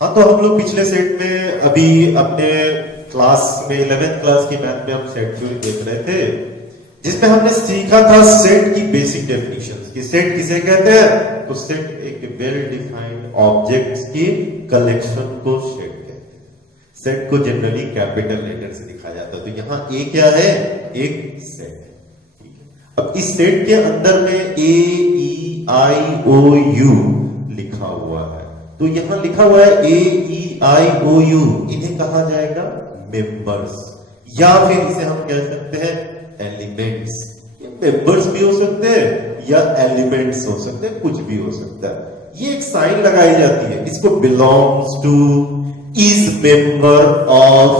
हाँ, तो हम लोग पिछले सेट में अभी अपने क्लास में 11th क्लास की मैथ में हम सेट थ्योरी देख रहे थे, जिसमें हमने सीखा था सेट की बेसिक डेफिनेशंस कि सेट किसे कहते हैं। तो सेट एक वेल डिफाइंड ऑब्जेक्ट्स की कलेक्शन को सेट कहते हैं। सेट को जनरली कैपिटल लेटर से लिखा जाता है। तो यहाँ ए क्या है? एक सेट है। ठीक है, अब इस सेट के अंदर में ए ई आई ओ यू लिखा हुआ है। तो यहां लिखा हुआ है ए ई आई ओ यू, इन्हें कहा जाएगा मेंबर्स, या फिर इसे हम कह सकते हैं एलिमेंट्स। ये मेंबर्स भी हो सकते हैं या एलिमेंट्स हो सकते हैं, कुछ भी हो सकता है। ये एक साइन लगाई जाती है, इसको belongs to, is member of,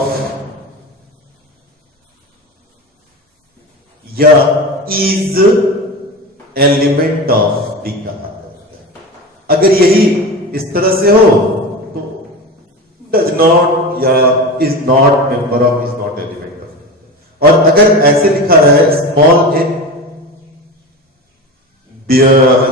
या इज एलिमेंट ऑफ भी कहा जाता है। अगर यही इस तरह से हो तो डज नॉट या is not member of, is not element of. और अगर ऐसे लिखा है स्मॉल एन,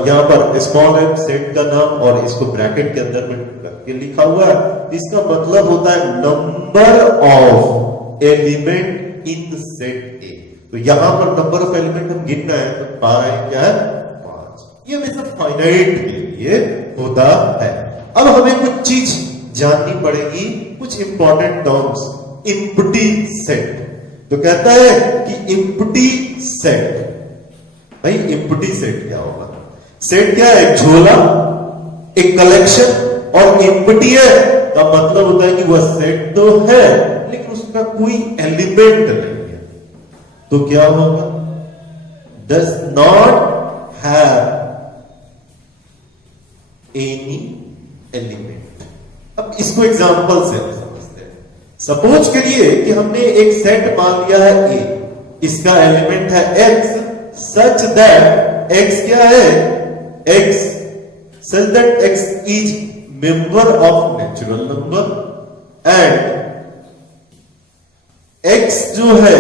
यहां पर स्मॉल एन सेट का नाम और इसको ब्रैकेट के अंदर में करके लिखा हुआ है, तो इसका मतलब होता है number of element in set ए। तो यहां पर नंबर ऑफ एलिमेंट हम गिन रहे हैं, तो पा रहे हैं क्या है? 5। ये हमेशा फाइनाइट के लिए होता है। अब हमें कुछ चीज जाननी पड़ेगी, कुछ इंपॉर्टेंट टर्म्स। इम्प्टी सेट, तो कहता है कि इम्प्टी सेट, भाई इम्प्टी सेट क्या होगा? सेट क्या है? एक झोला, एक कलेक्शन, और इम्प्टी है का मतलब होता है कि वह सेट तो है लेकिन उसका कोई एलिमेंट नहीं है। तो क्या होगा? Does not have any element. अब इसको एग्जांपल से हम समझते हैं। सपोज करिए कि हमने एक सेट मान लिया है ए, इसका एलिमेंट है एक्स, सच दैट एक्स क्या है? X such that x is member of natural number and x जो है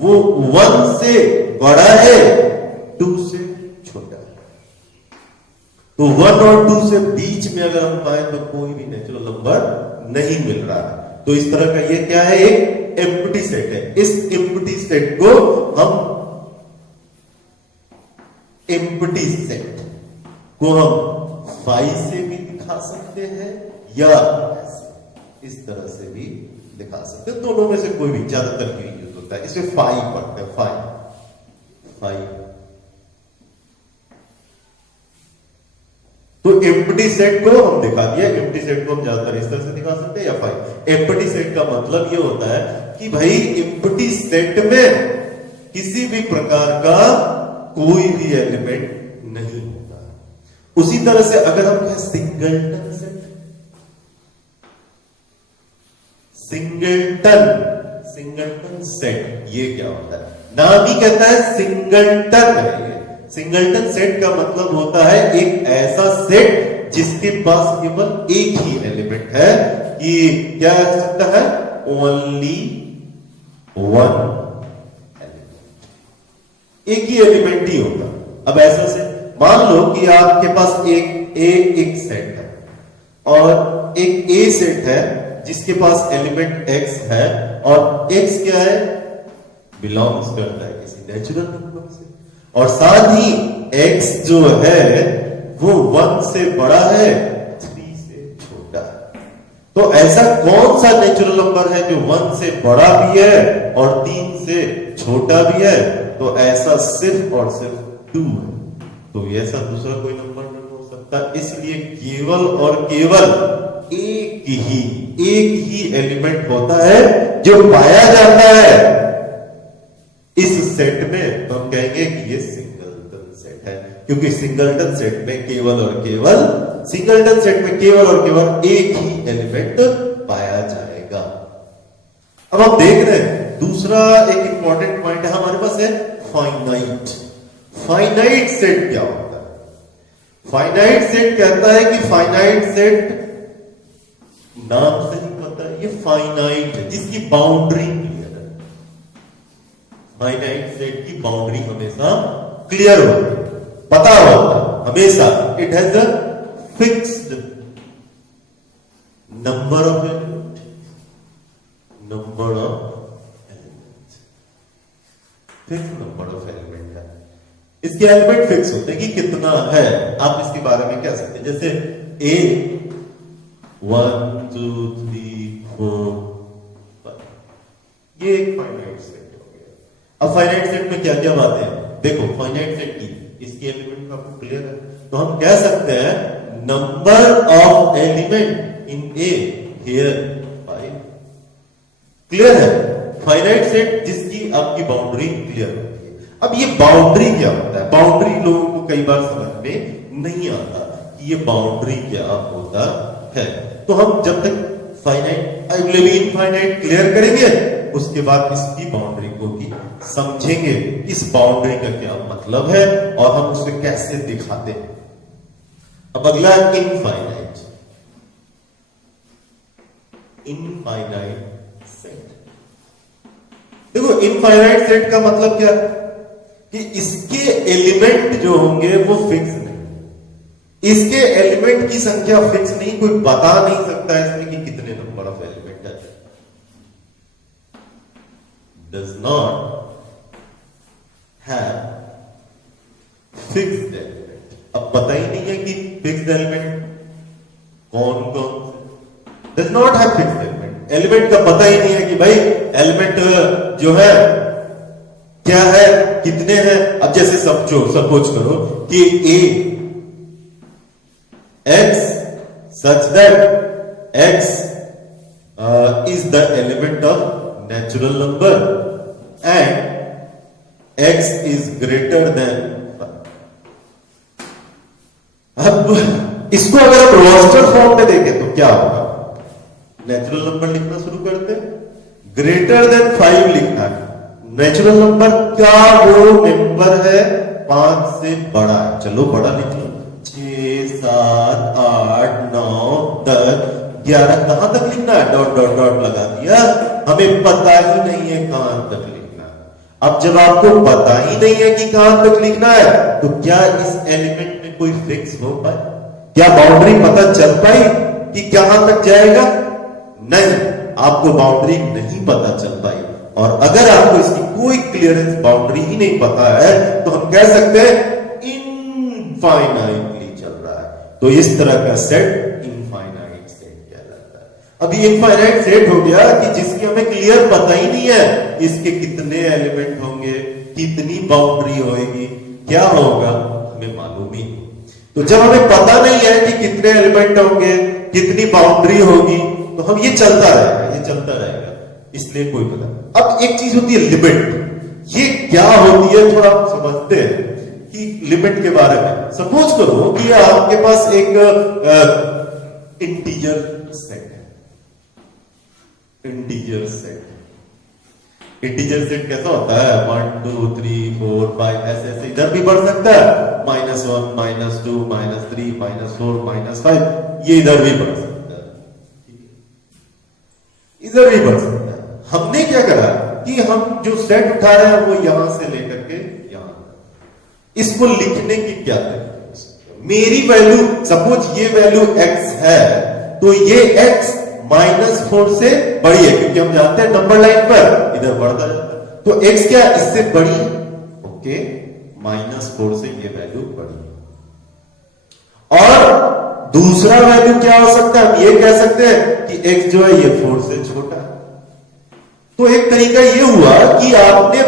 वो 1 से बड़ा है, 2 से छोटा है। तो 1 और 2 से बीच में अगर हम पाए तो कोई भी नेचुरल नंबर नहीं मिल रहा है। तो इस तरह का ये क्या है? एक एम्प्टी सेट है। इस एम्प्टी सेट को हम एम्प्टी सेट को हम 5 से भी दिखा सकते हैं या इस तरह से भी दिखा सकते हैं। दोनों में से कोई भी ज्यादातर यूज होता है। इसमें 5 पढ़ते हैं, 5। तो एम्प्टी सेट को हम दिखा दिया। एम्प्टी सेट को हम ज्यादातर इस तरह से दिखा सकते हैं या 5। एम्प्टी सेट का मतलब ये होता है कि भाई एम्प्टी सेट में किसी भी प्रकार का कोई भी एलिमेंट नहीं होता। उसी तरह से अगर हम कहें सिंगलटन सेट, सिंगलटन सेट, ये क्या होता है? नाम ही कहता है सिंगलटन है। ये सिंगलटन सेट का मतलब होता है एक ऐसा सेट जिसके पास केवल एक ही एलिमेंट है। कि क्या कह सकता है? ओनली वन एलिमेंट, एक ही एलिमेंट ही होगा। अब ऐसा से मान लो कि आपके पास एक सेट है और एक ए सेट है जिसके पास एलिमेंट एक्स है, और एक्स क्या है? बिलोंग्स करता है किसी नेचुरल नंबर से, और साथ ही x जो है वो 1 से बड़ा है, 3 से छोटा है। तो ऐसा कौन सा नेचुरल नंबर है जो 1 से बड़ा भी है और 3 से छोटा भी है? तो ऐसा सिर्फ और सिर्फ 2 है। तो ऐसा दूसरा कोई नंबर नहीं हो सकता। इसलिए केवल और केवल एक ही एलिमेंट होता है जो पाया जाता है इस सेट में। तो हम कहेंगे कि ये सिंगलटन सेट है, क्योंकि सिंगलटन सेट में केवल और केवल एक ही एलिमेंट पाया जाएगा। अब हम देख रहे हैं दूसरा एक इंपॉर्टेंट पॉइंट है हमारे पास है फाइनाइट। फाइनाइट सेट क्या होता है? फाइनाइट सेट कहता है कि फाइनाइट सेट नाम से ही पता है ये फाइनाइट है, जिसकी बाउंड्री क्लियर है। फाइनाइट सेट की बाउंड्री हमेशा क्लियर होती है, पता होता है हमेशा। It has a fixed number of element, number of element, fix number of element है। इसके एलिमेंट फिक्स होते हैं कि कितना है। आप इसके बारे में कह सकते हैं जैसे ए 1 2 3 4 5, ये एक फाइनाइट सेट हो गया। अब फाइनाइट सेट में क्या क्या बातें हैं देखो, फाइनाइट सेट की इसके एलिमेंट का आपको क्लियर है, तो हम कह सकते हैं number of element in A here 5। Clear है, फाइनाइट सेट जिसकी आपकी बाउंड्री क्लियर होती है। अब ये बाउंड्री क्या होता है, बाउंड्री लोगों को कई बार समझ में नहीं आता कि ये बाउंड्री क्या होता है। तो हम जब तक फाइनाइट इनफाइनाइट क्लियर करेंगे उसके बाद इसकी बाउंड्री को भी समझेंगे, इस बाउंड्री का क्या मतलब है और हम उसे कैसे दिखाते हैं। अब अगला इनफाइनाइट, इनफाइनाइट सेट। देखो इनफाइनाइट सेट का मतलब क्या कि इसके एलिमेंट जो होंगे वो फिक्स नहीं, इसके एलिमेंट की संख्या फिक्स नहीं, कोई बता नहीं सकता इसमें कि कितने नंबर ऑफ एलिमेंट है। Does not have fixed element. अब पता ही नहीं है कि फिक्स्ड एलिमेंट कौन कौन से, does not have fixed element. Element का पता ही नहीं है कि भाई एलिमेंट जो है क्या है, कितने हैं। अब जैसे सपोज करो कि ए x such that x is the element of natural number and x is greater than 5। अब इसको अगर आप रोस्टर फॉर्म में देखें तो क्या होगा, नेचुरल नंबर लिखना शुरू करते हैं, ग्रेटर देन 5 लिखना है। नेचुरल नंबर क्या वो नंबर है 5 से बड़ा है, चलो बड़ा लिख लो, 6 7 8 9 10 11 कहां तक लिखना है, डॉट डॉट डॉट लगा दिया, हमें पता ही नहीं है कहां तक लिखना है। अब जब आपको पता ही नहीं है कि कहां तक लिखना है तो क्या इस एलिमेंट में कोई फिक्स हो पाए, क्या बाउंड्री पता चल पाई कि कहां तक जाएगा, नहीं, आपको बाउंड्री नहीं पता चल पाई। और अगर आपको इसकी कोई क्लियरेंस बाउंड्री ही नहीं पता है तो हम कह सकते हैं इनफाइनाइटली चल रहा है। तो इस तरह का सेट इनफाइनाइट सेट कहलाता है। अब ये इनफाइनाइट सेट हो गया कि जिसकी हमें क्लियर पता ही नहीं है इसके कितने एलिमेंट होंगे, कितनी बाउंड्री होगी, क्या होगा हमें मालूम ही। तो जब हमें पता नहीं है कि कितने एलिमेंट होंगे, कितनी बाउंड्री होगी, तो हम ये चलता रहेगा, ये चलता रहेगा, इसलिए कोई पता। अब एक चीज होती है लिमिट, ये क्या होती है थोड़ा हम समझते हैं कि लिमिट के बारे में। सपोज करो कि आपके पास एक इंटीजर सेट है, इंटीजर सेट। इंटीजर सेट कैसा होता है, 1 2 3 4 5 ऐसे ऐसे इधर भी बढ़ सकता है, -1 -2 -3 -4 -5, ये इधर भी बढ़ सकता है, इधर भी बढ़ सकता है। हमने क्या करा कि हम जो सेट उठा रहे हैं वो यहां से लेकर के यहां, इसको लिखने की क्या तरीका, मेरी वैल्यू सपोज ये वैल्यू x है तो ये x -4 से बड़ी है, क्योंकि हम जानते हैं नंबर लाइन पर इधर बढ़ता जाता है, तो x क्या इससे बड़ी है, ओके, -4 से ये वैल्यू बड़ी है। और दूसरा वैल्यू क्या हो सकता है, हम ये कह सकते हैं कि x जो है ये 4 से छोटा है। तो एक तरीका ये हुआ कि आपने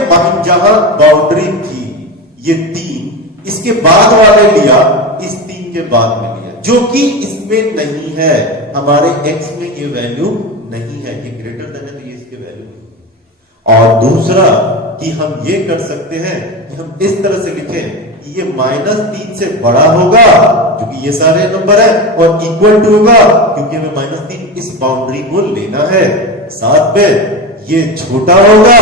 जहां बाउंड्री थी ये 3, इसके बाद वाले लिया, इस 3 के बाद में लिया, जो कि इसमें नहीं है, हमारे x में ये वैल्यू नहीं है, ये ग्रेटर देन है तो ये इसके वैल्यू नहीं। और दूसरा कि हम ये कर सकते हैं कि हम इस तरह से लिखें कि ये -3 से बड़ा होगा क्योंकि ये सारे नंबर है, और इक्वल टू होगा क्योंकि हमें -3 इस बाउंड्री को लेना है, साथ में ये छोटा होगा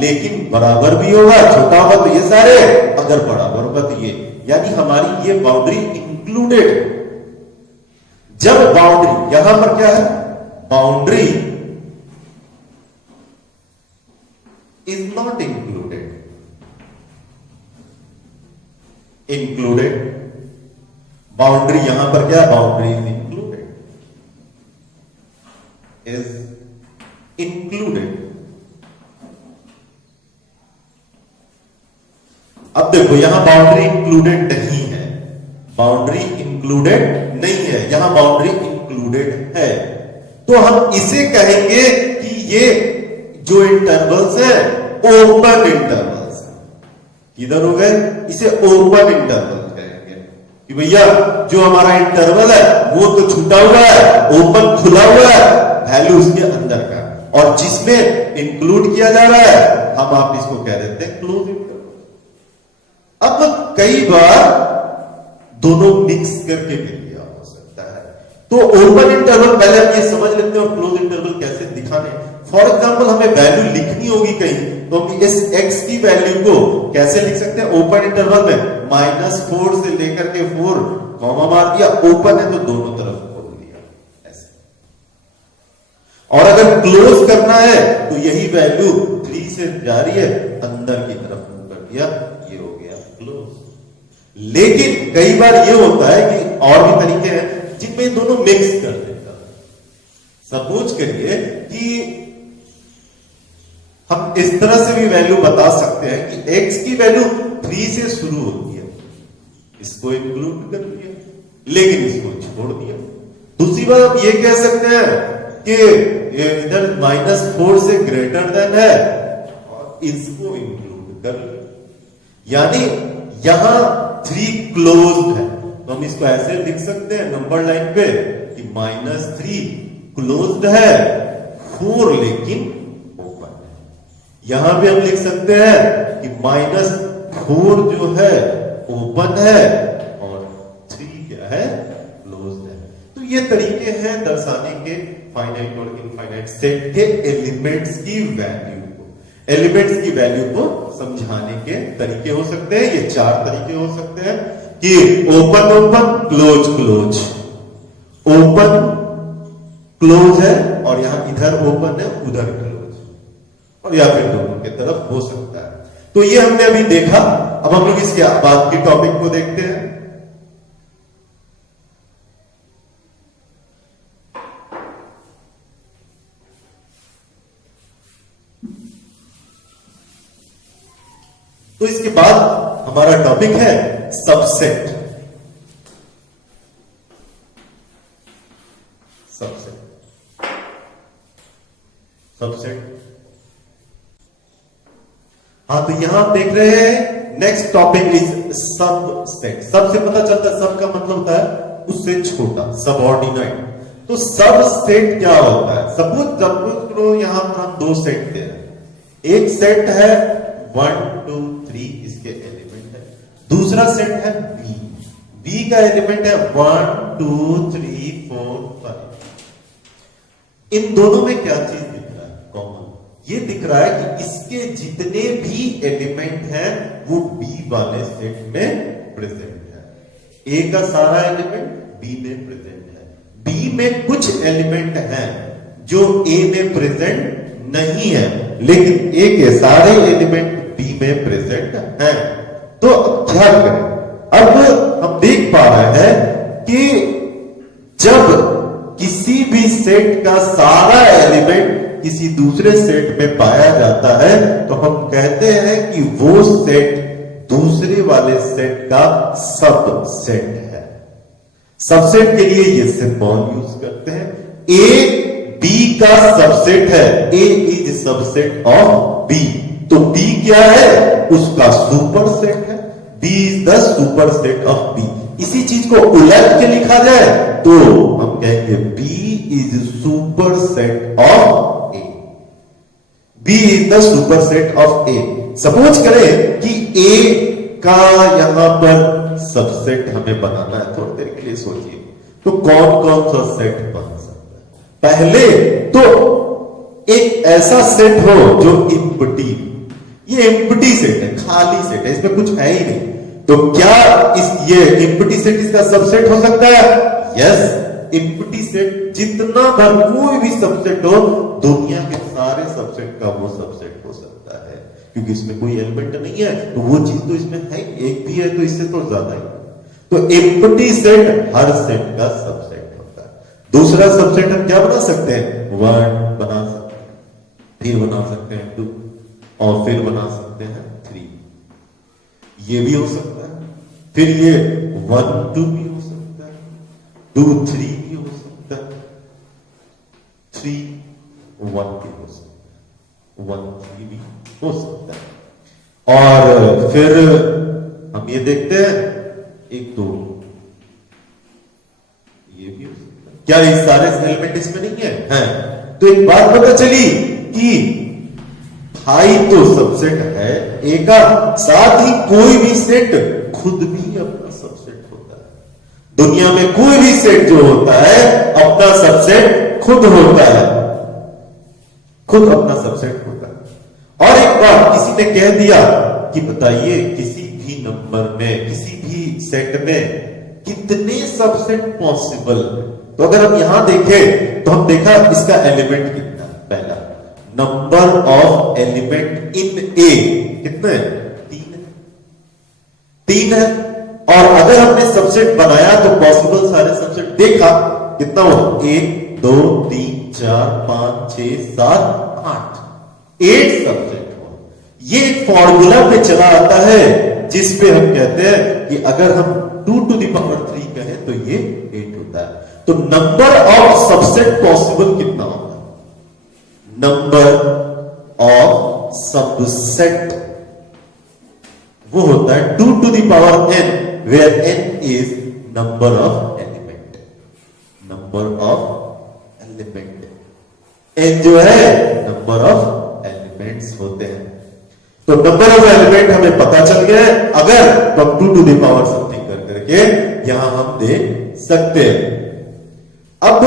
लेकिन बराबर भी होगा, छोटा होगा तो ये सारे, अगर बराबर होगा तो ये, यानी हमारी ये बाउंड्री इंक्लूडेड। जब बाउंड्री यहां पर क्या है, boundary is not included, included, boundary यहां पर क्या है, boundary is included. Is included. अब देखो यहां बाउंड्री इंक्लूडेड नहीं है, बाउंड्री इंक्लूडेड नहीं है, यहां बाउंड्री इंक्लूडेड है। तो हम इसे कहेंगे कि ये जो इंटरवल्स है ओपन इंटरवल्स है। किधर हो गए? इसे ओपन इंटरवल कहेंगे कि भैया जो हमारा इंटरवल है वो तो छूटा हुआ है, ओपन खुला हुआ है, वैल्यू उसके अंदर का, और जिसमें इंक्लूड किया जा रहा है हम आप इसको कह देते हैं क्लोज इंटरवल। अब कई बार दोनों मिक्स करके भी लिया हो सकता है। तो ओपन इंटरवल पहले हम ये समझ लेते हैं और क्लोज इंटरवल कैसे दिखाने। फॉर एग्जांपल हमें वैल्यू लिखनी होगी कहीं, तो हम इस x की वैल्यू को कैसे लिख सकते हैं? ओपन इंटरवल में -4 से लेकर के 4 कॉमा मार दिया, ओपन है तो दोनों तरफ खोल दिया ऐसे। और अगर क्लोज करना है तो यही वैल्यू 3 से जा रही है, अंदर की तरफ मूव कर दिया, ये हो गया क्लोज। लेकिन कई बार ये होता है कि और भी तरीके हैं जिनमें दोनों मिक्स कर देता है। सपोज करिए कि हम इस तरह से भी वैल्यू बता सकते हैं कि x की वैल्यू 3 से शुरू होती है, इसको इंक्लूड कर दिया लेकिन इसको छोड़ दिया। दूसरी बात हम ये कह सकते हैं कि इधर -4 से ग्रेटर देन है और इसको इंक्लूड कर लिया, यानी यहां 3 क्लोज्ड है, तो हम इसको ऐसे लिख सकते हैं नंबर लाइन पे कि -3 क्लोज्ड है, 4 लेकिन ओपन है। यहां भी हम लिख सकते हैं कि -4 जो है ओपन है और 3 क्या है? क्लोज्ड है। तो ये तरीके हैं दर्शाने के फाइनाइट और इनफाइनाइट सेट के एलिमेंट्स की वैल्यू को, एलिमेंट्स की वैल्यू को समझाने के तरीके हो सकते हैं। ये 4 तरीके हो सकते हैं कि open open, close close, open close है और यहां इधर ओपन है उधर क्लोज, और या फिर दोनों की तरफ हो सकता है। तो ये हमने अभी देखा। अब हम लोग इसके बाद के टॉपिक को देखते हैं। तो इसके बाद हमारा टॉपिक है सबसेट। Subset, subset. हाँ, तो यहां आप देख रहे हैं नेक्स्ट टॉपिक इज सबसेट। सब से पता चलता है, सब का मतलब होता है उससे छोटा, सबऑर्डिनेट। तो सबसेट क्या होता है? सपोज करो यहां पर हम 2 सेट दे रहे हैं। एक सेट है 1 2 3, इसके एलिमेंट है। दूसरा सेट है बी, बी का एलिमेंट है 1 2 3 4 5। इन दोनों में क्या चीज दिख रहा है? कॉमन। ये दिख रहा है कि इसके जितने भी एलिमेंट हैं वो बी वाले सेट में प्रेजेंट है। ए का सारा एलिमेंट बी में प्रेजेंट है। बी में कुछ एलिमेंट हैं जो ए में प्रेजेंट नहीं है, लेकिन ए के सारे एलिमेंट बी में प्रेजेंट है। तो क्या करें? अब हम देख पा रहे हैं कि जब किसी भी सेट का सारा एलिमेंट किसी दूसरे सेट में पाया जाता है तो हम कहते हैं कि वो सेट दूसरे वाले सेट का सबसेट है। सबसेट के लिए ये सिंबल यूज करते हैं। ए बी का सबसेट है, A is subset of B. तो बी क्या है? उसका सुपर सेट है। B is the super set of B. इसी चीज को उलट के लिखा जाए तो हम कहेंगे B is super set of A. B is the super set of A. Suppose करें कि ए का यहां पर सबसेट हमें बनाना है, थोड़ी देर के लिए सोचिए। तो कौन कौन सा सेट बन सकता है? पहले तो एक ऐसा सेट हो जो इम्पटी, ये इम्पटी सेट है, खाली सेट है, इसमें कुछ है ही नहीं। तो क्या ये इम्पटी सेट इसका सबसेट हो सकता है? यस, इम्पटी सेट जितना भर कोई भी सबसेट हो, दुनिया के सारे सबसेट का वो सबसेट हो सकता है, क्योंकि इसमें कोई एलिमेंट नहीं है तो वो चीज तो इसमें है, एक भी है तो इससे तो ज्यादा ही। तो इम्पटी सेट हर सेट का सबसेट होता है। दूसरा सबसेट हम क्या बना सकते हैं, 1 बना सकते हैं, फिर बना सकते हैं 2 और फिर बना सकते हैं 3, ये भी हो सकता है। फिर ये 1 2 भी हो सकता है, 2 3 भी हो सकता है, 3 1 भी हो सकता है, 1 3 भी हो सकता है। और फिर हम ये देखते हैं 1 2, ये भी हो सकता है। क्या ये सारे एलिमेंट इसमें नहीं है? हैं। तो एक बात पता चली कि भाई तो सबसेट है ए का, साथ ही कोई भी सेट खुद भी अपना सबसेट होता है। दुनिया में कोई भी सेट जो होता है अपना सबसेट खुद होता है, खुद अपना सबसेट होता है। और एक बार किसी ने कह दिया कि बताइए किसी भी नंबर में, किसी भी सेट में कितने सबसेट पॉसिबल है। तो अगर हम यहां देखें तो हम देखा इसका एलिमेंट कितना है। पहला नंबर ऑफ एलिमेंट इन ए कितने, 3 है, 3 है। और अगर हमने सबसेट बनाया तो पॉसिबल सारे सबसेट देखा कितना हुआ, 1 2 3 4 5 6 7 8, 8 सबसेट हुआ। ये एक फॉर्मूला पे चला आता है जिसपे हम कहते हैं कि अगर हम 2 to the power 3 कहें तो ये 8 होता है। तो नंबर ऑफ सबसेट पॉसिबल कितना होता है, नंबर ऑफ सबसेट वो होता है 2 to the power n, where n is number of element, number of element, n जो है नंबर ऑफ एलिमेंट्स होते हैं। तो नंबर ऑफ एलिमेंट हमें पता चल गया है। अगर तो हम 2 to the power समथिंग कर करके यहां हम दे सकते हैं। अब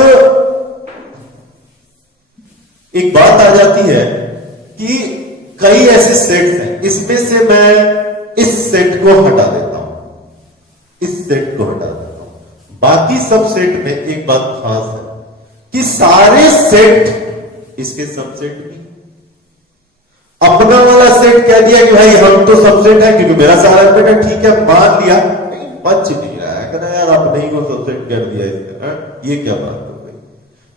एक बात आ जाती है कि कई ऐसे सेट्स हैं, इसमें से मैं इस सेट को हटा देता हूं, इस सेट को हटा देता हूं। बाकी सब सेट में एक बात खास है कि सारे सेट इसके सबसेट भी, अपना वाला सेट कह दिया कि भाई हम तो सबसेट है क्योंकि मेरा सारा एलिमेंट है, ठीक है मान लिया, बच नहीं रहा है, कहना यार आपने ही को सबसेट कर दिया इसका, ये क्या बात हो गई।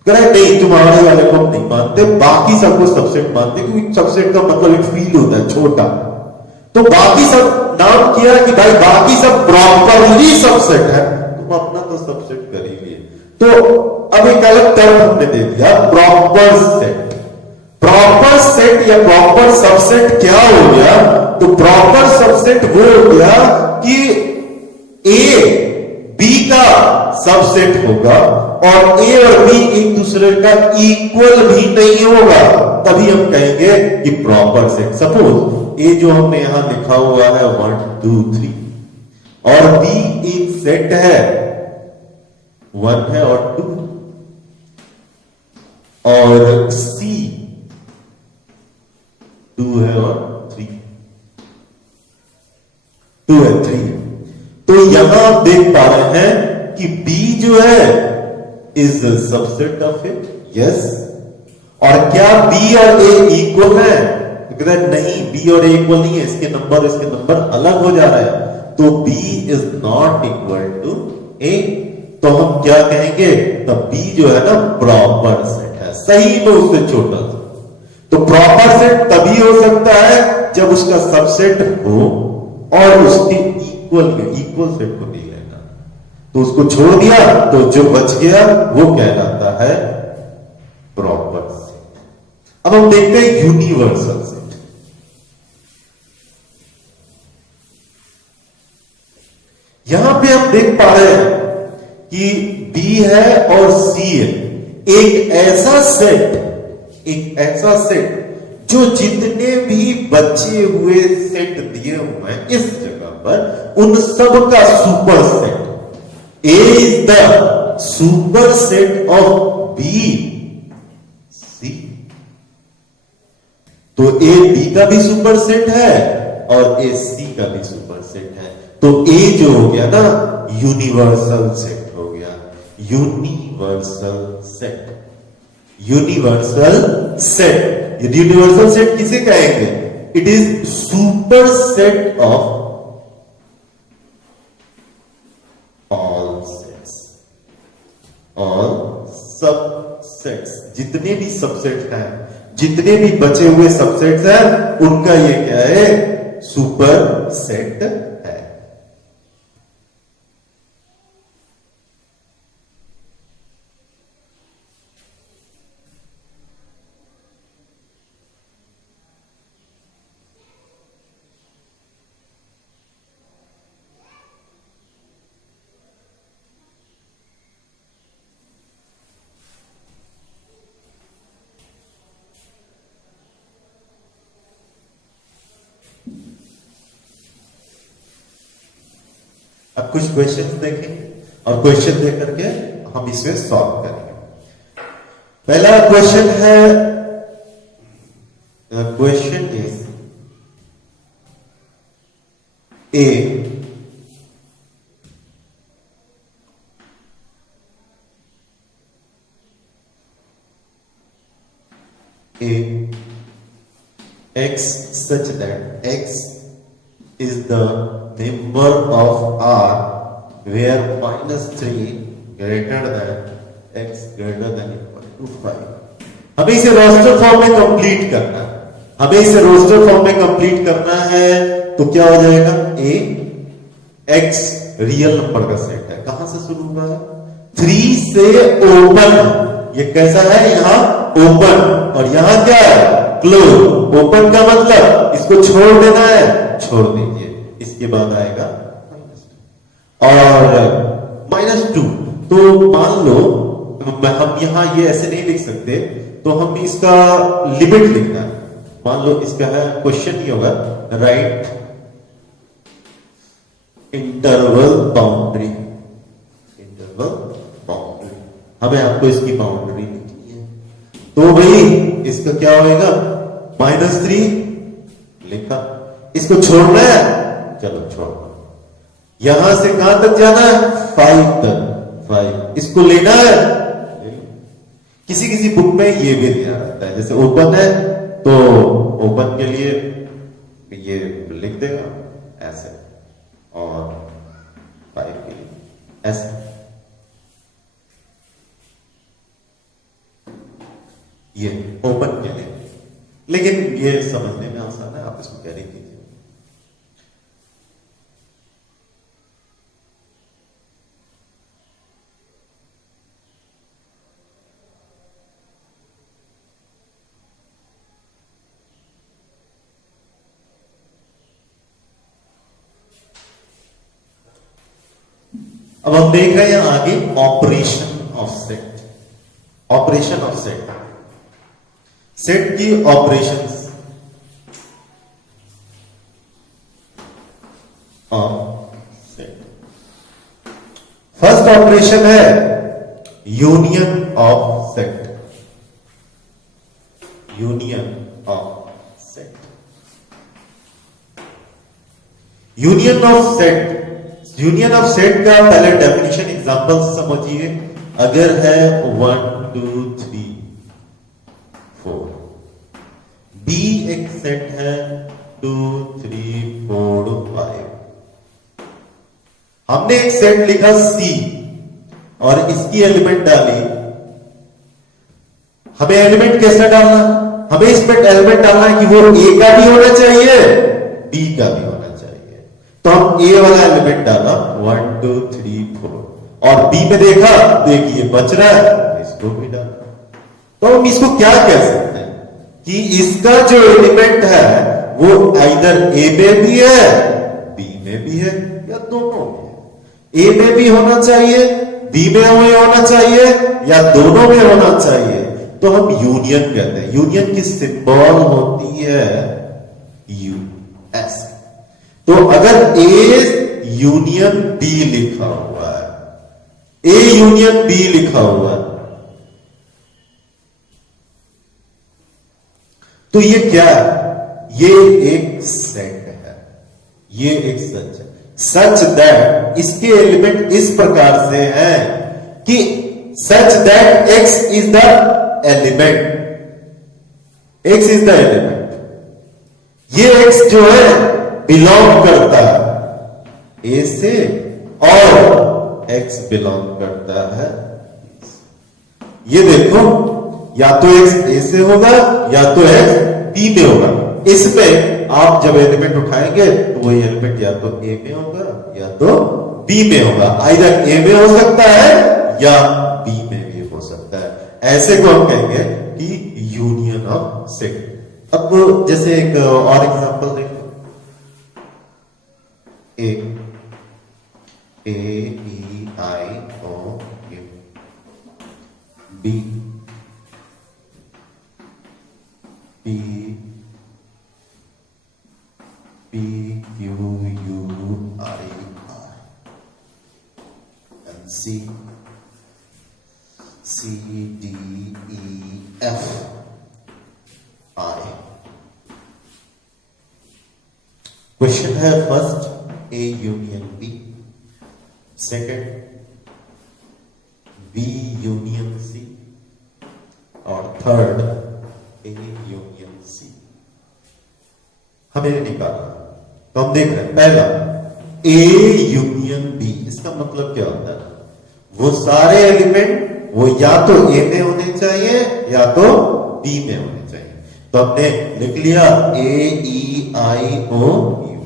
कह रहा नहीं तुम्हारे वाले को हम नहीं मानते, बाकी सबको सबसेट मानते, क्योंकि सबसेट का मतलब एक फील्ड होता है छोटा। तो बाकी सब नाम किया कि भाई बाकी सब प्रॉपरली सबसेट है, तुम अपना तो सबसेट कर ही लिए। तो अब एक अलग टर्म हमने दे दिया, प्रॉपर सेट। प्रॉपर सेट या प्रॉपर सबसेट क्या हो गया, तो प्रॉपर सबसेट वो हो गया कि ए बी का सबसेट होगा और ए और बी एक दूसरे का इक्वल भी नहीं होगा, तभी हम कहेंगे कि प्रॉपर सेट। सपोज ए जो हमने यहां लिखा हुआ है 1 2 3 और बी एक सेट है, 1 है और 2, और सी 2 है और 3, 2 है 3 है। तो यहां आप देख पा रहे हैं कि B जो है is subset of it, yes. और क्या B और A इक्वल है, नहीं, B और A इक्वल नहीं है, इसके नंबर अलग हो जा रहे हैं, तो B is not equal to A। तो हम क्या कहेंगे, तब B जो है ना प्रॉपर सेट है, सही में उससे छोटा सा। तो प्रॉपर सेट तभी हो सकता है जब उसका सबसेट हो और उसके इक्वल सेट को नहीं लेना, तो उसको छोड़ दिया तो जो बच गया वो कहलाता है प्रॉपर सेट। अब हम देखते हैं यूनिवर्सल सेट। यहां पे हम देख पा रहे हैं कि B है और C है, एक ऐसा सेट जो जितने भी बचे हुए सेट दिए हुए हैं इस जगह पर उन सब का super set. A is the super set of B C, तो ए बी का भी सुपर सेट है और ए सी का भी सुपर सेट है। तो ए जो हो गया ना यूनिवर्सल सेट हो गया, universal set, universal set. Universal set किसे कहेंगे, it is super set of all sets, all sets, जितने भी सबसेट हैं, जितने भी बचे हुए सबसेट्स हैं, उनका ये क्या है, सुपर सेट है। अब कुछ क्वेश्चंस देखेंगे और क्वेश्चन देख करके हम इसे सॉल्व करेंगे। पहला क्वेश्चन है, question is A x such that x is the member of R where -3 greater than x greater than equal to 5। हमें इसे रोस्टर फॉर्म में कंप्लीट करना है, हमें इसे रोस्टर फॉर्म में कंप्लीट करना है, तो क्या हो जाएगा, A x रियल नंबर का सेट है, कहां से शुरू हुआ है, 3 से ओपन, ये कैसा है, यहां ओपन और यहां क्या है, क्लोज। ओपन का मतलब इसको छोड़ देना है, छोड़ दीजिए, इसके बाद आएगा और -2। तो मान लो हम यहां ये ऐसे नहीं लिख सकते, तो हम इसका लिमिट लिखना है। मान लो इसका है, क्वेश्चन ही होगा, right interval boundary, interval boundary, हमें आपको इसकी बाउंड्री लिखनी है। तो भाई इसका क्या होएगा, -3 लिखा, इसको छोड़ना है, चलो छोड़ना, यहां से कहां तक जाना है, 5 तक, 5 इसको लेना है, किसी किसी बुक में ये भी दिया रहता है, जैसे ओपन है तो ओपन के लिए ये लिख देगा ऐसे, और 5 के लिए ऐसे, ये ओपन के लिए, लेकिन ये समझने में आसान है, आप इसको कैरी कीजिए। अब हम देख रहे हैं आगे operation of set, operation of set, set की operations of set. First operation है union of set, union of set, union of set. Union of set का पहले डेफिनेशन एग्जांपल समझिए, अगर है 1 2 3 4, बी एक सेट है 2 3 4 5, हमने एक सेट लिखा सी और इसकी एलिमेंट डाली, हमें एलिमेंट कैसे डालना, हमें इसमें एलिमेंट डालना है कि वो ए का भी होना चाहिए, बी का भी होना चाहिए, तो हम ए वाला एलिमेंट डाला 1 2 3 4, और बी में देखा देखिए बच रहा है, इसको भी डाला। तो हम इसको क्या कह सकते हैं कि इसका जो एलिमेंट है वो आइदर ए में भी है, बी में भी है, या दोनों में है। ए में भी होना चाहिए, बी में होना चाहिए, या दोनों में होना चाहिए, तो हम यूनियन कहते हैं। यूनियन की सिंबल होती है यू, एस। तो अगर ए यूनियन बी लिखा हुआ है, ए यूनियन बी लिखा हुआ है, तो ये क्या है, ये एक सेट है, ये एक सच है, सच दैट इसके एलिमेंट इस प्रकार से हैं कि such that x is the element, x is the element, ये एक्स जो है बिलोंग करता है ए से, और एक्स बिलोंग करता है, ये देखो, या तो x a से होगा या तो x b में होगा। इसमें आप जब एलिमेंट उठाएंगे तो वही एलिमेंट या तो a में होगा या तो b में होगा। आइदर a में हो सकता है या b में भी हो सकता है। ऐसे को हम कहेंगे कि यूनियन ऑफ सेट। अब जैसे एक और एग्जांपल देखो, A E I O U, B P P Q U I R, and C C D E F I. Question है first A union B, second B union C, और third A union C। हमें निकालना, तो हम देख रहे हैं पहला A यूनियन B, इसका मतलब क्या होता है? वो सारे एलिमेंट वो या तो A में होने चाहिए या तो B में होने चाहिए। तो हमने लिख लिया A E I O U,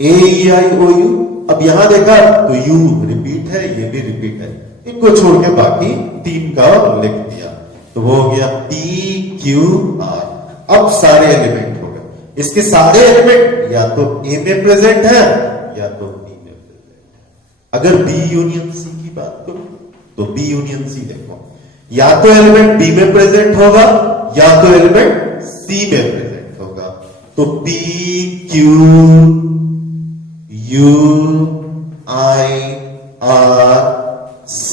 A E I O U। अब यहां देखा तो U रिपीट है, ये भी रिपीट है, इनको छोड़ के बाकी तीन का लिख दिया, तो वो हो गया P Q R। अब सारे एलिमेंट हो गए, इसके सारे एलिमेंट या तो A में प्रेजेंट है या तो B में प्रेजेंट है। अगर B यूनियन C की बात करूं तो B यूनियन C देखो, या तो एलिमेंट B में प्रेजेंट होगा या तो एलिमेंट C में प्रेजेंट होगा। तो P Q U I R C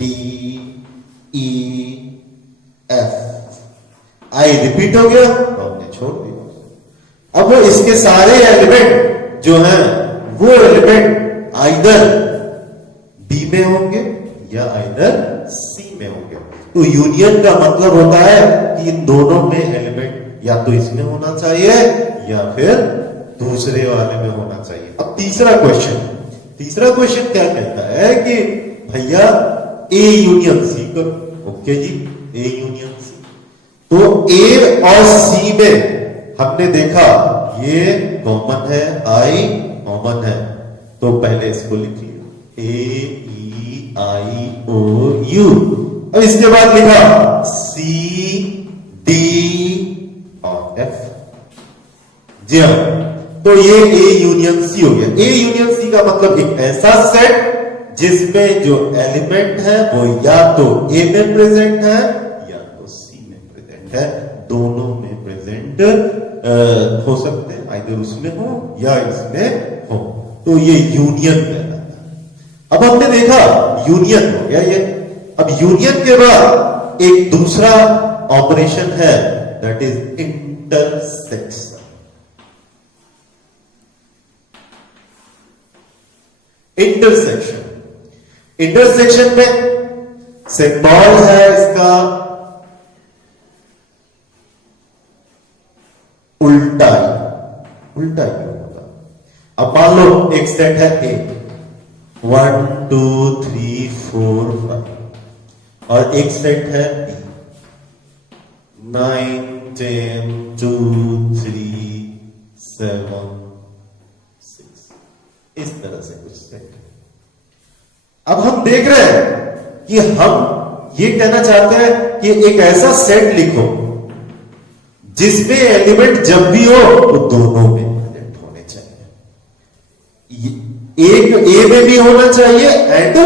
D E F, I repeat हो गया तो हमने छोड़ दिया। अब वो इसके सारे एलिमेंट जो हैं वो एलिमेंट आइदर B में होंगे या आइदर C में होंगे। तो यूनियन का मतलब होता है कि इन दोनों में एलिमेंट या तो इसमें होना चाहिए या फिर दूसरे वाले में होना चाहिए। अब तीसरा क्वेश्चन क्या कहता है कि भैया A यूनियन C करो। ओके जी, A यूनियन C, तो A और C में हमने देखा ये कॉमन है, I कॉमन है, तो पहले इसको लिख लिया A E I O U। अब इसके बाद लिखा C D और F। जी हाँ, तो ये A यूनियन C हो गया। A यूनियन C का मतलब एक ऐसा सेट जिसमें जो एलिमेंट है वो या तो A में प्रेजेंट है या तो C में प्रेजेंट है। दोनों में प्रेजेंट हो सकते हैं, आइदर उसमें हो या इसमें हो, तो ये यूनियन कहलाता है। अब हमने देखा यूनियन हो गया ये। अब यूनियन के बाद एक दूसरा ऑपरेशन है, दैट इज इंटरसेक्शन। इंटरसेक्शन में सिंबल है इसका उल्टा ही होगा। अब मान लो एक सेट है A, 1 2 3 4 5, और एक सेट है B, 9 10 2 3 7 6, इस तरह से कुछ सेट। अब हम देख रहे हैं कि हम ये कहना चाहते हैं कि एक ऐसा सेट लिखो जिसमें एलिमेंट जब भी हो तो दोनों में प्रेजेंट होने चाहिए। एक A में भी होना चाहिए एंड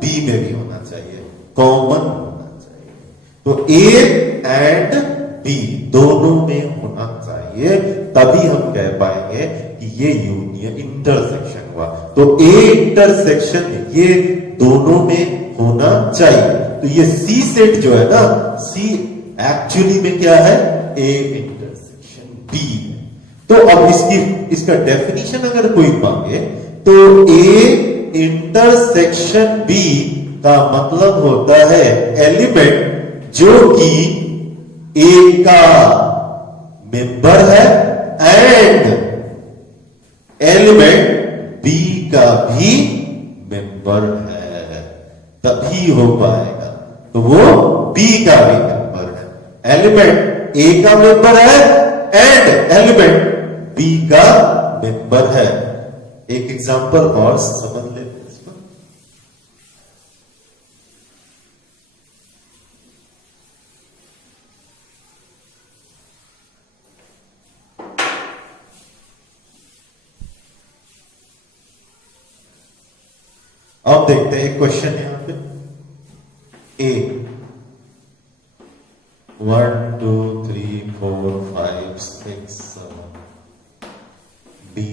B में भी होना चाहिए, कॉमन होना चाहिए। तो A एंड B दोनों में होना चाहिए, तभी हम कह पाएंगे कि ये यूनियन इंटरसेक्शन हुआ। तो A इंटरसेक्शन ये दोनों में होना चाहिए। तो ये C सेट जो है ना, C एक्चुअली में क्या है, A इंटरसेक्शन B। तो अब इसका डेफिनेशन अगर कोई मांगे तो A इंटरसेक्शन B का मतलब होता है एलिमेंट जो कि A का मेंबर है एंड एलिमेंट B का भी मेंबर है, तभी हो पाएगा। तो वो बी का भी मेंबर है। एलिमेंट ए का मेंबर है एंड एलिमेंट बी का मेंबर है। एक एग्जांपल और समझ लेते हैं इसको। अब देखते हैं एक क्वेश्चन है यहां पे। ए 1 2 3 4 5 6 7 बी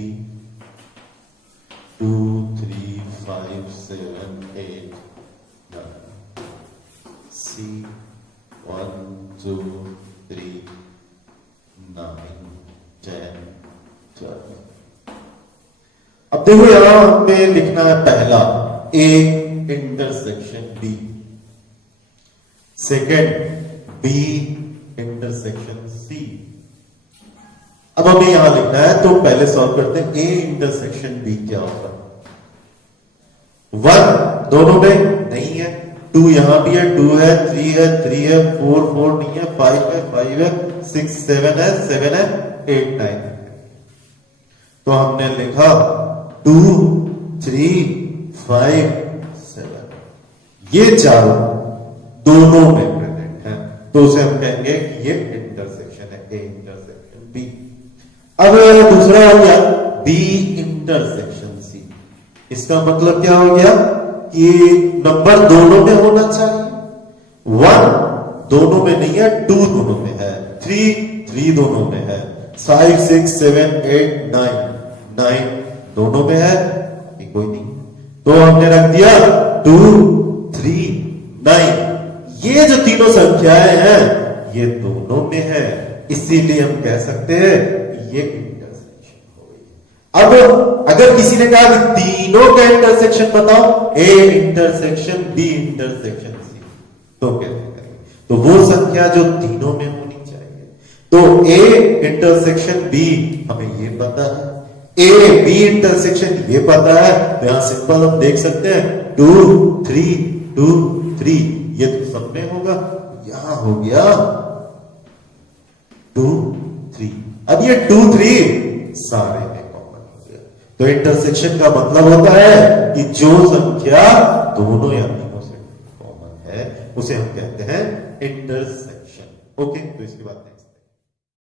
2 3 5 7 8 9 सी 1 2 3 9 10 12। अब देखो यहां हमें लिखना है पहला A intersection B, second B intersection C. अब हमें यहां लिखना है तो पहले सॉल्व करते हैं। ए इंटरसेक्शन बी क्या होगा? 1 दोनों में नहीं है, 2 यहां भी है, 2 है, 3 है, 3 है, 4 4 नहीं है, 5 है, 5 है, 6 7 है, 7 है, 8 9 है। तो हमने लिखा 2 3 5 7, ये चारों दोनों में प्रेजेंट है, तो उसे हम कहेंगे कि ये इंटरसेक्शन है, ए इंटरसेक्शन बी। अब दूसरा हो गया बी इंटरसेक्शन सी। इसका मतलब क्या हो गया कि नंबर दोनों में होना चाहिए। 1 दोनों में नहीं है, 2 दोनों में है, 3 दोनों में है, 5 6 7 8 9 दोनों में है, कोई नहीं। तो हमने रख दिया 2 3 9। ये जो तीनों संख्याएं हैं ये दोनों में है, इसीलिए हम कह सकते हैं ये इंटरसेक्शन हो गई। अब अगर किसी ने कहा कि तीनों का इंटरसेक्शन बताओ, A intersection B intersection C, तो कैसे करेंगे? तो वो संख्या जो तीनों में होनी चाहिए। तो ए इंटरसेक्शन बी हमें ये पता है, ए बी इंटरसेक्शन ये पता है, तो यहां सिंपल हम देख सकते हैं 2 3 2 3, ये तो सब में होगा। यहां हो गया 2 3। अब ये 2 3 सारे में कॉमन हो गया। तो इंटरसेक्शन का मतलब होता है कि जो संख्या दोनों या तीनों से कॉमन है उसे हम कहते हैं इंटरसेक्शन। ओके, तो इसके बाद